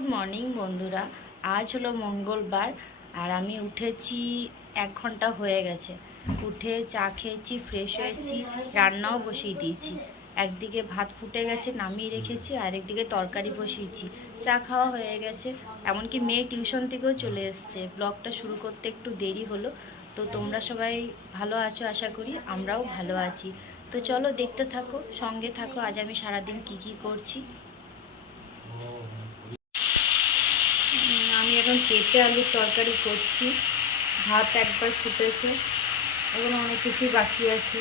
Good morning বন্ধুরা। আজ হলো মঙ্গলবার আর আমি উঠেছি 1 ঘন্টা হয়ে গেছে। উঠে চা খেয়েছি, ফ্রেশ হয়েছি, রান্নাও বসিয়ে দিয়েছি। একদিকে ভাত ফুটে গেছে, নামিয়ে রেখেছি, আর একদিকে তরকারি বসিয়েছি। চা খাওয়া হয়ে গেছে, এমনকি মেয়ে টিউশন থেকেও চলে এসছে। ব্লগটা শুরু করতে একটু দেরি হলো। তো তোমরা সবাই ভালো আছো আশা করি, আমরাও ভালো আছি। তো চলো দেখতে থাকো, সঙ্গে থাকো, আজ আমি সারাদিন কি করছি। আমি এখন পেঁপে আলুর তরকারি করছি। ভাত একবার ফুটেছে, এখন অনেক কিছুই বাকি আছে।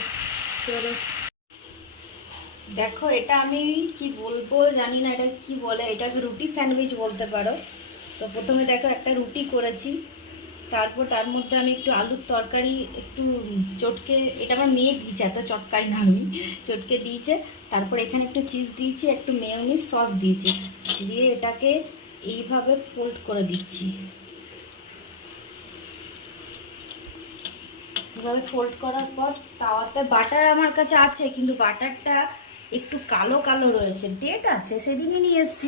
চলো দেখো, এটা আমি কি বলবো জানি না, এটা কি বলে, এটাকে রুটি স্যান্ডউইচ বলতে পারো। তো প্রথমে দেখো একটা রুটি করেছি, তারপর তার মধ্যে আমি একটু আলুর তরকারি একটু চটকে, এটা আমার মেয়ে দিয়েছে, এত চটকাই না, আমি চটকে দিয়েছে। তারপর এখানে একটু চিজ দিয়েছি, একটু মেয়োনিজ সস দিয়েছি, দিয়ে এটাকে এইভাবে ফোল্ড করে দিচ্ছি। এভাবে ফোল্ড করার পর তাওয়াতে, বাটার আমার কাছে আছে কিন্তু বাটারটা একটু কালো কালো রয়েছে, ডেট আছে, সেদিনই নিয়ে এসেছি।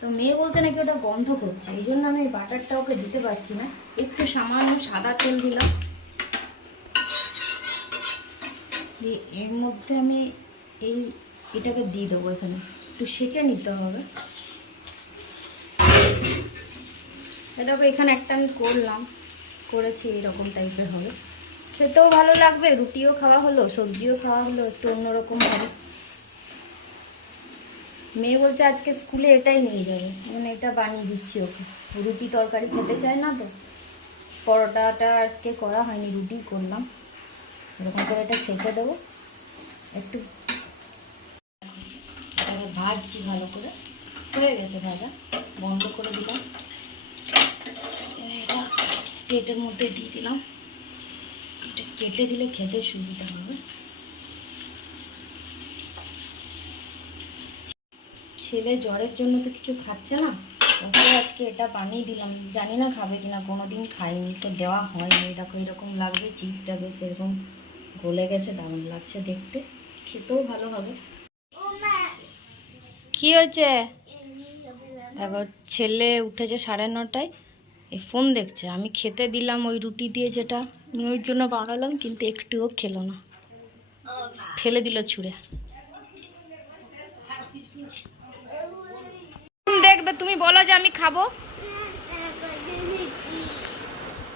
তো মেয়ে বলছে নাকি ওটা গন্ধ করছে, এই জন্য আমি বাটারটা ওকে দিতে পারছি না। একটু সামান্য সাদা তেল দিলাম, দিয়ে এর মধ্যে আমি এটাকে দিয়ে দেবো। এখানে একটু সেঁকে নিতে হবে। দেখো এখানে একটা আমি করেছি, এইরকম টাইপের হবে, খেতেও ভালো লাগবে, রুটিও খাওয়া হলো, সবজিও খাওয়া হলো, একটু অন্যরকম হবে। মেয়ে বলছে আজকে স্কুলে এটাই নিয়ে যাবে, মানে এটা বানিয়ে দিচ্ছি ওকে। রুটি তরকারি খেতে চায় না, তো পরোটাটা আজকে করা হয়নি, রুটি করলাম। এরকম করে এটা সেঁকে দেবো একটু, ভাজছি ভালো করে, হয়ে গেছে ভাজা, বন্ধ করে দিলাম। এটা প্লেটের মধ্যে দিয়ে দিলাম, এটা কেটে দিলে খেতে সুবিধা হবে। ছেলে জ্বরের জন্য তো কিছু খাচ্ছে না, ওকে আজকে এটা বানিয়ে দিলাম। জানি না খাবে কিনা, কোনোদিন খাইনি তো, দেওয়া হয়নি। দেখো এরকম লাগবে, চিজটা বেশ এরকম গলে গেছে, দারুণ লাগছে দেখতে, খেতেও ভালো হবে। কি হয়েছে? দেখো ছেলে উঠেছে 9:30, এই ফোন দেখছে। আমি খেতে দিলাম ওই রুটি দিয়ে, যেটা আমি ওর জন্য বানালাম, কিন্তু একটুও খেলো না, ফেলে দিল ছুঁড়ে। দেখবে, তুমি বলো যে আমি খাবো,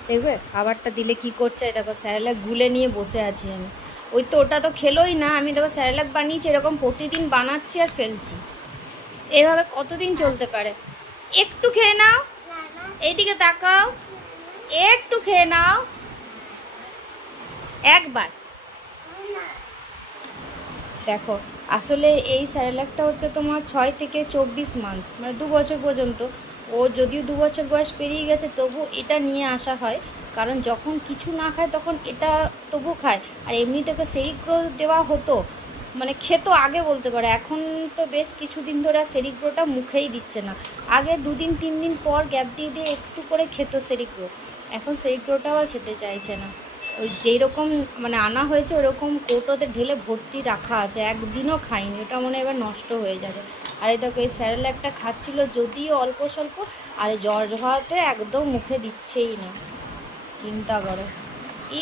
দেখবে খাবারটা দিলে কি করছে। দেখো স্যারেলাক গুলে নিয়ে বসে আছি আমি, ওই তো ওটা তো খেলোই না। আমি দেখো স্যারেলাক বানিয়েছি, এরকম প্রতিদিন বানাচ্ছি আর ফেলছি, এভাবে কতদিন চলতে পারে? একটু খেয়ে নাও, এইদিকে তাকাও, একটু খেয়ে নাও একবার। দেখো আসলে এই স্যারেলাকটা হচ্ছে তোমার 6 থেকে 24 মান্থ, মানে 2 বছর পর্যন্ত। ও যদিও 2 বছর বয়স পেরিয়ে গেছে, তবু এটা নিয়ে আসা হয়, কারণ যখন কিছু না খায় তখন এটা তবু খায়। আর এমনি থেকে সেরিগ্রো দেওয়া হতো, মানে খেত আগে বলতে পারে, এখন তো বেশ কিছুদিন ধরে আর সেরিগ্রোটা মুখেই দিচ্ছে না। আগে 2 দিন 3 দিন পর গ্যাপ দিয়ে দিয়ে একটু করে খেত সেরিগ্রো, এখন সেরিগ্রোটাও আর খেতে চাইছে না। ওই যেই রকম মানে আনা হয়েছে ওরকম কৌটোতে ঢেলে ভর্তি রাখা আছে, একদিনও খাইনি, ওটা মনে হয় এবার নষ্ট হয়ে যাবে। আর এই দেখো এই স্যারেলাকটা খাচ্ছিল যদিও অল্প স্বল্প, আর জ্বর হওয়াতে একদম মুখে দিচ্ছেই না, চিন্তা করো।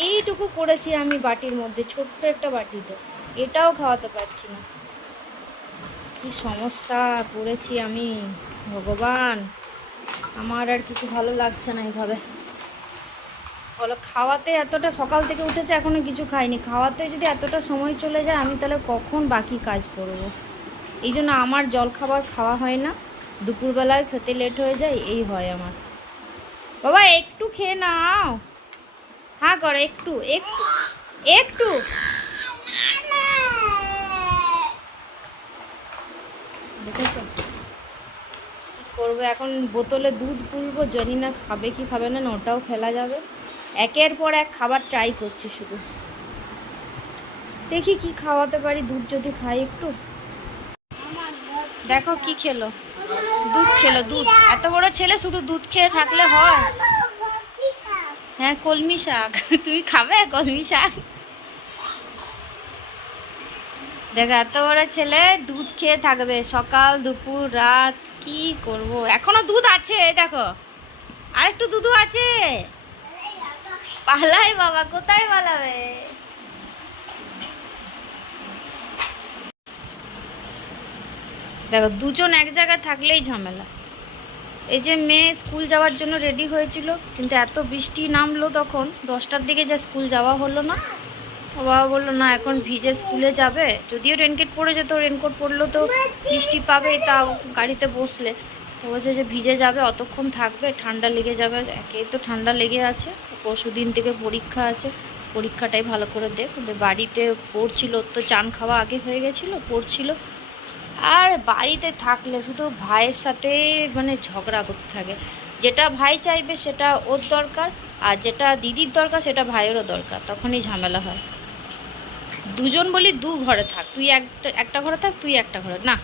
এইটুকু করেছি আমি বাটির মধ্যে, ছোট্ট একটা বাটিতে, এটাও খাওয়াতে পারছি না। কি সমস্যা পড়েছি আমি, ভগবান! আমার আর কিছু ভালো লাগছে না এইভাবে। বলো, খাওয়াতে এতটা, সকাল থেকে উঠেছে এখনো কিছু খাইনি, খাওয়াতে যদি এতটা সময় চলে যায়, আমি তাহলে কখন বাকি কাজ করব? এই জন্য আমার জলখাবার খাওয়া হয় না, দুপুরবেলায় খেতে লেট হয়ে যায়, এই হয় আমার। বাবা একটু খেয়ে নাও, হ্যাঁ করো, একটু একটু একটু। দেখেছো কি করবো এখন? বোতলে দুধ পুরবো, জানি না খাবে কি খাবে না, ওটাও ফেলা যাবে। একের পর এক খাবার ট্রাই করছি, শুধু দেখি কি খাওয়াতে পারি। দুধ যদি খাই একটু। দেখো কি খেলো, দুধ খেলো, দুধ। এত বড় ছেলে শুধু দুধ খেয়ে থাকলে হয়? হ্যাঁ কলমি শাক, তুমি খাবে কলমি শাক? দেখো এত বড় ছেলে দুধ খেয়ে থাকবে, সকাল দুপুর রাত, কি কি করব, এখনো দুধ আছে দেখো, আর একটু দুধও আছে। পালাই বাবা, কোথায় পালাবে? দেখো দুজন এক জায়গায় থাকলেই ঝামেলা। এই যে মেয়ে স্কুল যাওয়ার জন্য রেডি হয়েছিল, কিন্তু এত বৃষ্টি নামলো তখন 10টার দিকে, যে স্কুল যাওয়া হলো না। ও বাবা বললো না এখন ভিজে স্কুলে যাবে, যদিও রেনকোট পরে যেত, রেনকোট পরলেও তো বৃষ্টি পাবে, তাও গাড়িতে বসলে তো বলছে যে ভিজে যাবে, অতক্ষণ থাকবে, ঠান্ডা লেগে যাবে। একেই তো ঠান্ডা লেগে আছে, পরশু দিন থেকে পরীক্ষা আছে, পরীক্ষাটাই ভালো করে দেখ। বাড়িতে পড়ছিল, তো চান খাওয়া আগে হয়ে গেছিলো, পড়ছিল। আর বাড়িতে থাকলে শুধু ভাইয়ের সাথে মানে ঝগড়া করতে থাকে, যেটা ভাই চাইবে সেটা ওর দরকার, আর যেটা দিদির দরকার সেটা ভাইয়েরও দরকার, তখনই ঝামেলা হয়। দুজন বলি দু ঘরে থাক, তুই একটা ঘরে থাক, তুই একটা ঘরে না,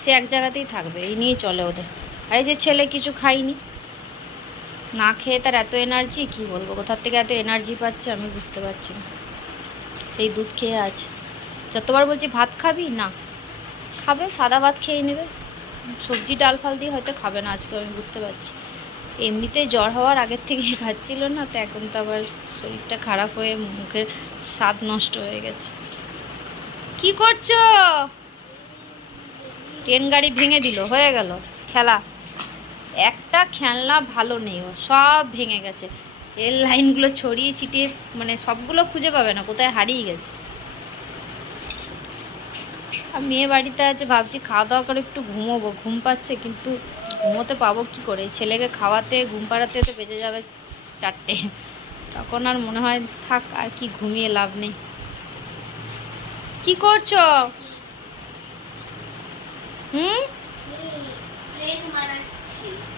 সে এক জায়গাতেই থাকবে, এই নিয়েই চলে ওদের। আর এই যে ছেলে কিছু খাইনি, না খেয়ে তার এত এনার্জি, কি বলবো, কোথার থেকে এত এনার্জি পাচ্ছে আমি বুঝতে পারছি না। সেই দুধ খেয়ে আছে, যতবার বলছি ভাত খাবি, না খাবে, সাদা ভাত খেয়ে নেবে, সবজি ডাল ফাল দিয়ে হয়তো খাবে না আজকে, আমি বুঝতে পারছি। এমনিতেই জ্বর হওয়ার আগের থেকেই খাচ্ছিল না, তো এখন তো আবার শরীরটা খারাপ হয়ে মুখের স্বাদ নষ্ট হয়ে গেছে। কি করছো? ট্রেন গাড়ি ভেঙে দিল, হয়ে গেল খেলা। একটা খেলনা ভালো নেই, ও সব ভেঙে গেছে, রেল লাইনগুলো ছড়িয়ে ছিটিয়ে, মানে সবগুলো খুঁজে পাবে না, কোথায় হারিয়ে গেছে। আর মেয়ে বাড়িতে আছে, ভাবছি খাওয়া দাওয়া করে একটু ঘুমোবো, ঘুম পাচ্ছে, কিন্তু ঘুমোতে পাবো কি করে? ছেলেকে খাওয়াতে ঘুম পাড়াতে তো বেজে যাবে 4টে, তখন আর মনে হয় থাক, আর কি ঘুমিয়ে লাভ নেই। কি করছো?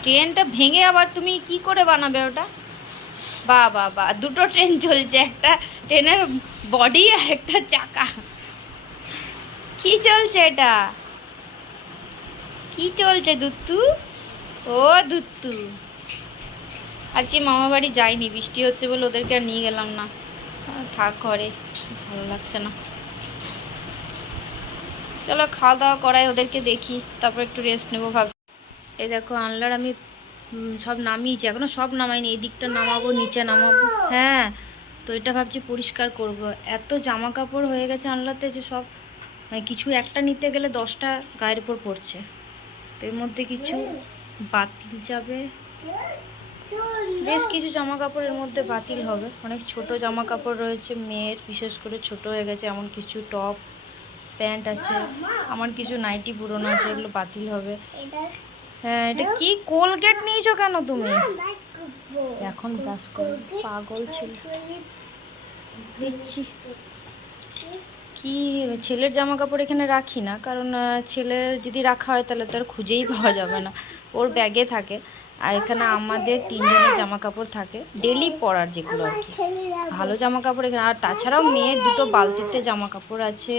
ট্রেনটা ভেঙে আবার তুমি কি করে বানাবে ওটা? বা বা বা, দুটো ট্রেন চলছে, একটা ট্রেনের বডি আর একটা চাকা। কি চলছে এটা? কি চলছে দুত্তু? ও দুত্তু, আজকে মামা বাড়ি যাইনি, বৃষ্টি হচ্ছে বলে ওদেরকে আর নিয়ে গেলাম না, থাক ঘরে, ভালো লাগছে না। চলো খাওয়া দাওয়া করাই, ওদেরকে দেখি, তারপর একটু রেস্ট নেবো ভাবছি। এই দেখো আনলার আমি সব নামিয়েছি, এখনো সব নামাইনি, এই দিকটা নামাবো, নিচে নামাবো। হ্যাঁ, তো এটা ভাবছি পরিষ্কার করব। এত জামা কাপড় হয়ে গেছে আনলাতে যে সব, মানে কিছু একটা নিতে গেলে 10টা গায়ের উপর পড়ছে, তো এর মধ্যে কিছু বাতিল যাবে, বেশ কিছু জামা কাপড়ের মধ্যে বাতিল হবে। অনেক ছোট জামা কাপড় রয়েছে মেয়ের, বিশেষ করে ছোট হয়ে গেছে, এমন কিছু টপ প্যান্ট আছে, আমার কিছু নাইটি পুরনো আছে, এগুলো বাতিল হবে। হ্যাঁ, এটা কি কোলগেট নিয়েছো কেন তুমি? এখন ব্রাশ করো, পাগল ছিল। দিচ্ছি। কি ছেলের জামা কাপড় এখানে রাখি না, কারণ ছেলের যদি রাখা হয় তাহলে তো আর খুঁজেই পাওয়া যাবে না, ওর ব্যাগে থাকে। আর এখানে আমাদের 3জনের জামা কাপড় থাকে ডেলি পরার, যেগুলো আর কি ভালো জামা কাপড় এখানে। আর তাছাড়াও মেয়ের 2টো বালতিতে জামা কাপড় আছে,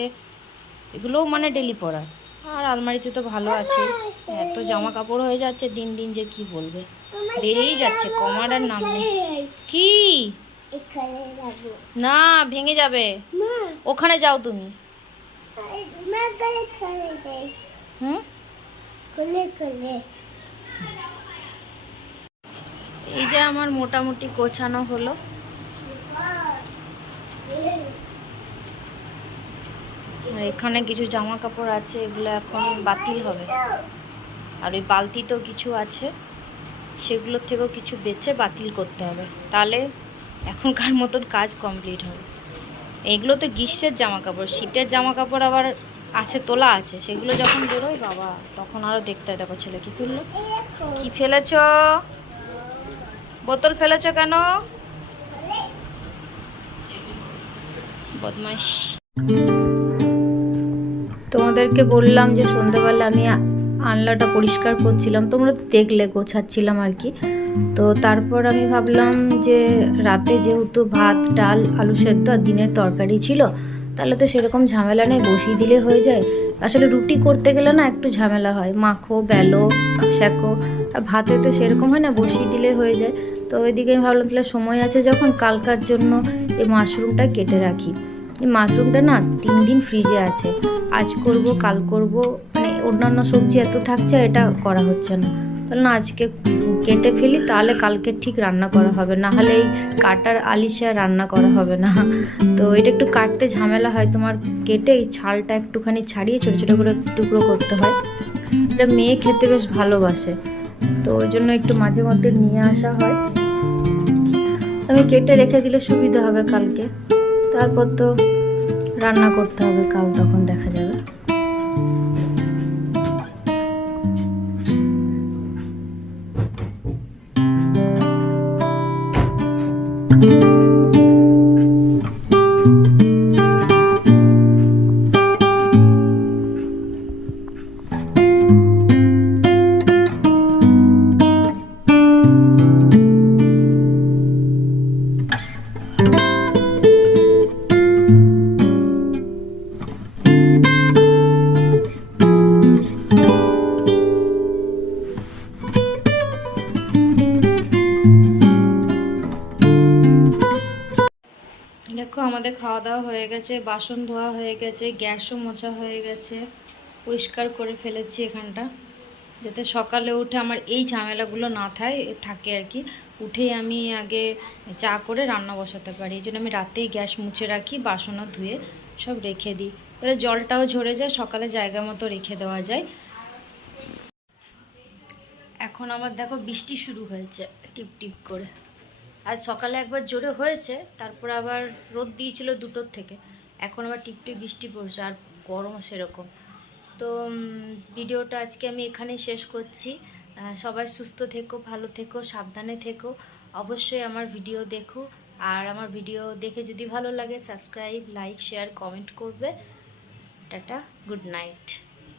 এগুলোও মানে ডেলি পরার। আর আলমারিতে তো ভালো আছে, এত জামা কাপড় হয়ে যাচ্ছে দিন দিন, যে কি বলবে, বেড়েই যাচ্ছে, কমার আর নাম নেই। কি না, ভেঙে যাবে, ওখানে যাও তুমি। হুম, এই যে আমার মোটামুটি গোছানো হলো। আর এখানে কিছু জামা কাপড় আছে, এগুলো এখন বাতিল হবে। আর ওই বালতিতেও কিছু আছে, সেগুলোর থেকেও কিছু বেছে বাতিল করতে হবে, তাহলে এখনকার মতন কাজ কমপ্লিট হবে। এইগুলো তো গ্রীষ্মের জামা কাপড়, শীতের জামা কাপড় আবার আছে, তোলা আছে, সেগুলো যখন বেরোয় বাবা, তখন আরও দেখতে হয়। দেখো ছেলে কি ফেললো, কি ফেলেছ, বোতল ফেলেছ কেন, বদমাইশ। তোমাদেরকে বললাম যে সন্ধ্যাবেলা আমি আনলাটা পরিষ্কার করছিলাম, তোমরা তো দেখলে গোছাচ্ছিলাম আর কি। তো তারপর আমি ভাবলাম যে রাতে যেহেতু ভাত ডাল আলু সেদ্ধ আর দিনের তরকারি ছিল, তাহলে তো সেরকম ঝামেলা নেই, বসিয়ে দিলে হয়ে যায়। আসলে রুটি করতে গেলে না একটু ঝামেলা হয়, মাখো বেলো শেখো, আর ভাতে তো সেরকম হয় না, বসিয়ে দিলে হয়ে যায়। তো ওইদিকে আমি ভাবলাম তাহলে সময় আছে যখন, কালকার জন্য এই মাশরুমটা কেটে রাখি। এই মাশরুমটা না 3 দিন ফ্রিজে আছে, আজ করব কাল করব, মানে অন্যান্য সবজি এত থাকছে, এটা করা হচ্ছে না। তাহলে না আজকে কেটে ফেলি, তাহলে কালকে ঠিক রান্না করা হবে, না হলে এই কাটার আলিশা রান্না করা হবে না। তো এটা একটু কাটতে ঝামেলা হয়, তোমার কেটে এই ছালটা একটুখানি ছাড়িয়ে ছোটো ছোটো করে টুকরো করতে হয়। এটা মেয়ে খেতে বেশ ভালোবাসে, তো ওই জন্য একটু মাঝে মধ্যে নিয়ে আসা হয়। আমি কেটে রেখে দিলে সুবিধা হবে কালকে, তারপর তো রান্না করতে হবে, কাল তখন দেখা যাবে। দেখো আমাদের খাওয়া দাওয়া হয়ে গেছে, বাসন ধোয়া হয়ে গেছে, গ্যাসও মোছা হয়ে গেছে, পরিষ্কার করে ফেলেছি এখানটা, যাতে সকালে উঠে আমার এই ঝামেলাগুলো না থাকে আর কি। উঠেই আমি আগে চা করে রান্না বসাতে পারি, এই জন্য আমি রাতেই গ্যাস মুছে রাখি, বাসনও ধুয়ে সব রেখে দিই, তাহলে জলটাও ঝরে যায়, সকালে জায়গা মতো রেখে দেওয়া যায়। এখন আমার দেখো বৃষ্টি শুরু হয়েছে টিপ টিপ করে। আজ সকালে একবার জোরে হয়েছে, তারপর আবার রোদ দিয়েছিল 2টোর থেকে, এখন আবার টিপটিপ বৃষ্টি পড়ছে, আর গরমও সেরকম। তো ভিডিওটা আজকে আমি এখানেই শেষ করছি। সবাই সুস্থ থেকো, ভালো থেকো, সাবধানে থেকো, অবশ্যই আমার ভিডিও দেখো। আর আমার ভিডিও দেখে যদি ভালো লাগে সাবস্ক্রাইব, লাইক, শেয়ার, কমেন্ট করবে। Tata, good night.